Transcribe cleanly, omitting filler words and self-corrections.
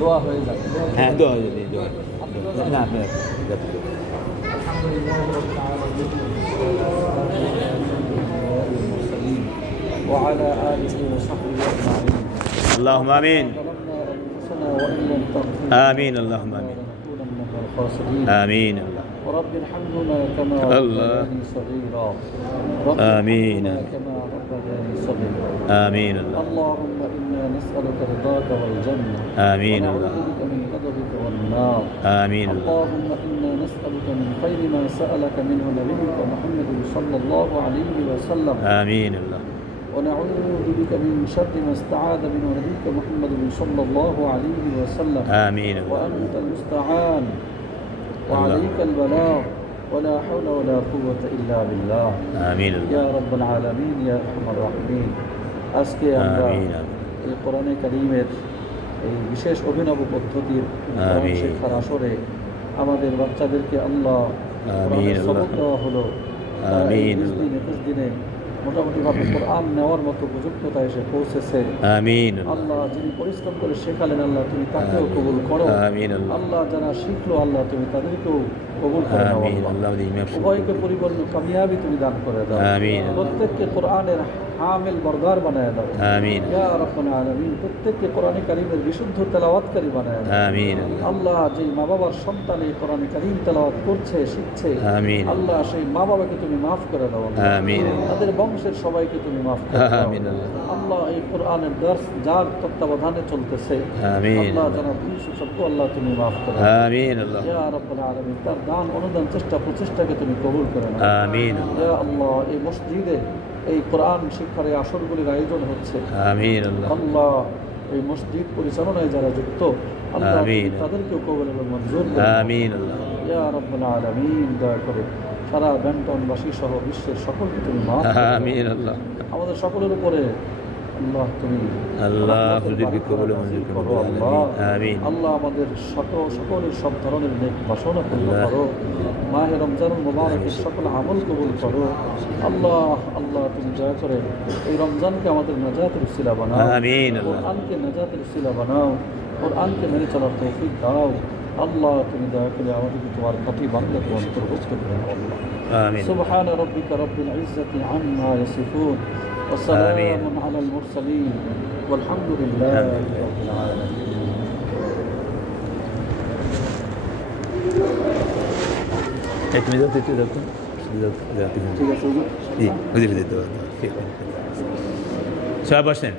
দোয়া হয়ে যাবে। হ্যাঁ দোয়া হয়ে যাবে, দোয়া না আপনার আলহামদুলিল্লাহ রাব্বিল আলামিন وعلى آله وصحبه أجمعين. اللهم آمين. ظلمنا أنفسنا وإن لم تغفر آمين اللهم آمين. لنكونن من الخاسرين. آمين الله. ورب ارحمهما كما الله. ربياني صغيرا. رب آمين. ارحمهما كما ربياني صغيرا. آمين الله. اللهم إنا نسألك رضاك والجنة. آمين ونعوذ الله. بك من غضبك والنار. آمين الله. اللهم إنا نسألك من خير ما سألك منه نبيك محمد صلى الله عليه وسلم. آمين الله. ونعوذ بك من شر ما استعاذ منه نبيك محمد صلى الله عليه وسلم. آمين الله. وأنت المستعان وعليك البلاغ ولا حول ولا قوة إلا بالله. آمين الله. يا رب العالمين يا أرحم الراحمين. আজকে আমরা آمين. এই কোরআনে কারীমের এই বিশেষ অভিনব পদ্ধতির কোরআন آمين. শিক্ষার আসরে আমাদের বাচ্চাদেরকে আল্লাহ آمين কোরআনের সবক দেওয়া হলো। তারা এই آمين 20 দিন 21 দিনে মোটামুটিভাবে কোরআন নেওয়ার মতো উপযুক্ততা এসে পৌঁছেছে। آمين আল্লাহ যিনি পরিশ্রম করে শেখালেন আল্লাহ তুমি তাকেও কবুল করো। آمين الله. আল্লাহ যারা শিখলো আল্লাহ তুমি তাদেরকেও কবুল করে নাও آمين আল্লাহ। الله ودي يمشي. উভয়কে পরিপূর্ণ কামিয়াবি তুমি দান করে দাও। آمين. প্রত্যেককে কোরআনের হামিল বরদার বানায় দাও। آمين. ইয়া রাব্বাল আলামিন প্রত্যেককে কোরআনে কারীমের বিশুদ্ধ তেলাওয়াতকারী বানায় দাও। آمين الله. আল্লাহ যে মা বাবার সন্তান এই কোরআনে কারীম তেলাওয়াত করছে শিখছে آمين. আল্লাহ সেই মা বাবাকে তুমি মাফ করে দাও আল্লাহ। آمين. তাদের বংশের সবাইকে তুমি মাফ করে দাও آمين الله. আল্লাহ। এই কোরআনের দর্স যার তত্ত্বাবধানে চলতেছে آمين. আল্লাহ জনাব ইউসুফ সবকে আল্লাহ তুমি মাফ করে দাও। آمين الله. ইয়া রাব্বাল আলামিন তার দান অনুদান চেষ্টা প্রচেষ্টাকে তুমি কবুল করে নাও। آمين الله. ইয়া আল্লাহ এই মসজিদে এই কোরআন শিক্ষার এই আসরগুলির আয়োজন হচ্ছে آمين الله. আল্লাহ এই মসজিদ পরিচালনায় যারা যুক্ত আল্লাহ আমিন। তুমি তাদেরকেও কবুল এবং মঞ্জুর করে নাও। آمين الله. ইয়া রাব্বাল আলামিন দয়া করে সারা ব্যান্টনবাসী সহ বিশ্বের সকলকে তুমি মাফ করে দাও। آمين الله. আমাদের সকলের উপরে আল্লাহ তুমি আল্লাহ রহমতের হুজুরকে বারাকা কবুল নাযিল মঞ্জুর করো করো। আল্লাহ। আমিন। আল্লাহ আমাদের সকলের সব ধরনের নেক বাসনা পূর্ণ আল্লাহ। করো। মাহে রমজানুল মুবারকের সকল আমল কবুল করো আল্লাহ। আল্লাহ তুমি দয়া করে এই রমজানকে আমাদের নাজাতের উসিলা বানাও। আমিন আল্লাহ। কোরআনকে নাজাতের উসিলা বানাও। কোরআনকে মেনে চলার তৌফিক দাও আল্লাহ। তুমি দয়া করে আমাদেরকে তোমার খাঁটি বান্দাকে অন্তর্ভুক্ত করে নাও আল্লাহ। آمين. سبحان ربك رب العزة عما يصفون وسلام على المرسلين والحمد لله رب العالمين. এক মিনিট দিতে দাও তো। ঠিক আছে হুজুর। জি হুজুর দিতে দাও। ঠিক আছে। সবাই বসেন।